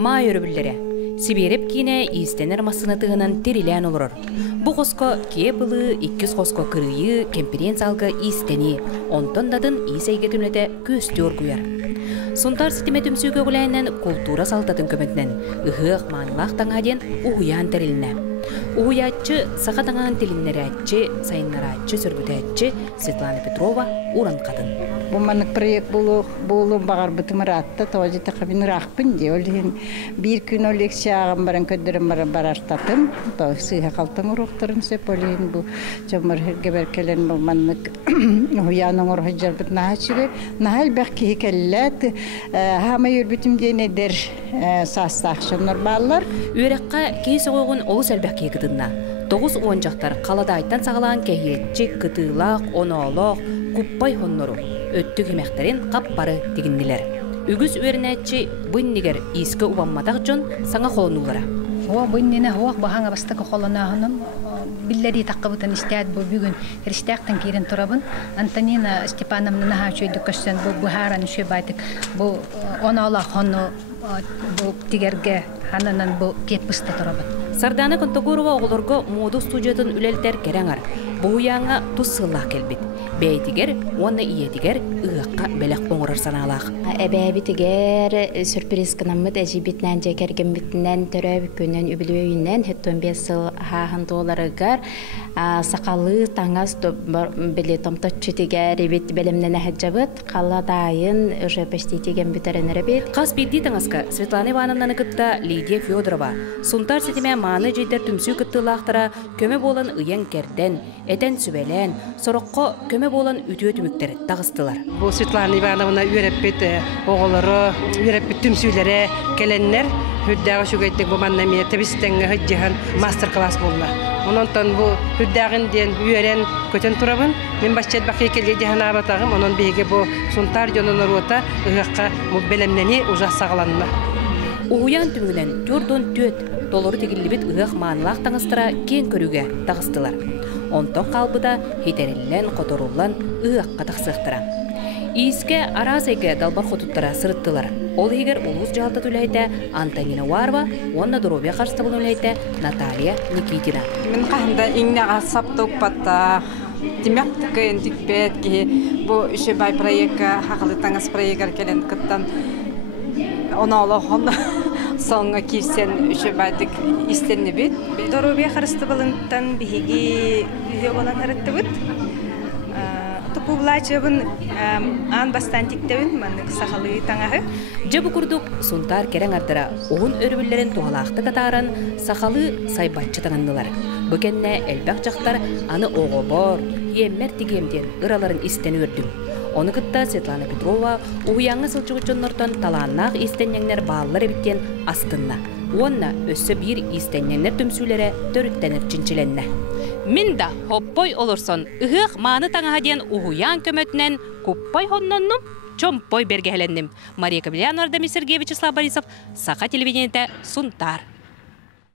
ма өрөбүллере. Сибереп кине истенер масынатыгынан терилен олорор. Бу қоско кие былы 200 қоско кырыйы конференциялга истени, онтон дадын исейге түнете көстөр куяр. Сунтар ситиме түмсүүгө гулайнен культура салтатын көмөтнен, ыхык маанылак таңаден уян терилине. Уятчы сақатаңан телиннерәтчі, сайыннаратчы, сөрбүтәтчі Светлана Петрова уран қадын. Бұл манық проект болу бағар бұтымыр атты, тоғыз тақабын рақпын де. Олығын бір күн олексе ағым баран көддірім барартатым. Сыйға қалтым ұрықтырын сөп, олығын бұл жомыр геберкелен бұл манық уяның ұрғы жарбыт нағачыры. Нағал бәқ кейі кәліләт, хама өрбітім дейнедер састақшыныр балылар. Үйрекқа кей соғығын олы сәлбәқ кейі кыдынна. 9-10 жақтар қалада айттан сағалаған кәйетчі, кытылақ, оноолық, куппай хоннору. Өттік емектерін қап-бары дегінділер. Үгіз өрінәтчі бұннегер ескі ұбанмадақ жон саңа қолынулара. Бұннені оқ бағаңа бастықы қолынағының биллери таққыбытын істәд бұл бүгін християқтан керін тұрабын. Антонина Степановна нағачойды көстен бұл бұхаран үші байтық бұл оноолақ хонну бұл тигерге ханынан бұл кетпісті тұрабын. Сардана Контогорова оғылырғы моду студиятын үлелдер кереңар. Бұғыяңа тұссылақ келбет. Бәйтігер, оны иетігер ұғаққа бәлек оңырыр саналақ. Әбәбітігер сюрприз қынамыд әжібітнен жекерген бітінен түрәбі күнен үбілуейінен 15 сыл хағын доларығар сақалы таңыз білі томтотчытігер ебет бәлімнен әхәджабыт қаладайын ұжы пәштейтеген бітірінірі бет. Қас бейді таңызға Светлана Ивановнаны күтті Лидия Федорова. Сунтар сетіме маны жейдер түмсі күттілақтыра көмі болын ұян керден, әтен сүбелен, сұрыққы көмі болын үтіе түміктер тағыстылар. Бұл Светлана Ивановна үйреппет оғылары, үйреппет түмсүйлері келеннер, хүддағы шүгеттік бұл маннамия тәбістен ғыджиған мастер-класс болна. Ононтан бұл хүддағын ден үйерен көтен тұрабын. Мен башчет бақи келге дегін абатағым, онын бейге бұл Сунтар жонын ұруыта ұғаққа белемнені ұжақ сағаланына. Уғуян түмігінен түрдон төт долары тегілібет ұғақ маңылақ таңыстыра кен көріге тағыстылар. Онтон қалбыда хетеріллен, қоторуллан ұғаққа тақсықтыра. Иіске аразайға далбар қотуттара сырыттылар. Ол егер ұлғыз жалты түләйті Антонина Варва, онна дұробия қарсты бұл үләйті Наталья Никитина. Мен қағында еңнеға сапты ұқпатта, демек түкі ендікпет ке бұл үші бай проектқа, хақылы таңыз проекттар келен күттан оны олығын соңға кейсен үші байдық істенне бет. Дұробия қарсты болыңттан бігеге үйе болан әрітті бұд. Тупублачыбын ан бастан тиктебин маннык сахалы таңағы. Жабы күрдік Сунтар керен ардыра оғын өрбілерін туғалақты катаран сахалы сайбатчы таңындылар. Бүкенне әлбәқ жақтар аны оғы бор, еммер тегемден ұраларын істен өрдім. Оны күтті Светлана Петрова ұғыяңы сылчығычынлыртан таланнақ истеннеңнер бағылар ebitten астынна. Онна өссі бір истеннеңнер түмсүлері төріттенір чинчиленне. Минда хоппой олорсон, ұғық маны таңағаден ұғыян көмөтінен көппой хоннонным, чомпой бергеленним. Мария Кабельянова, Артемий Сергеевич Борисов, Саха телевидениеде Сунтар.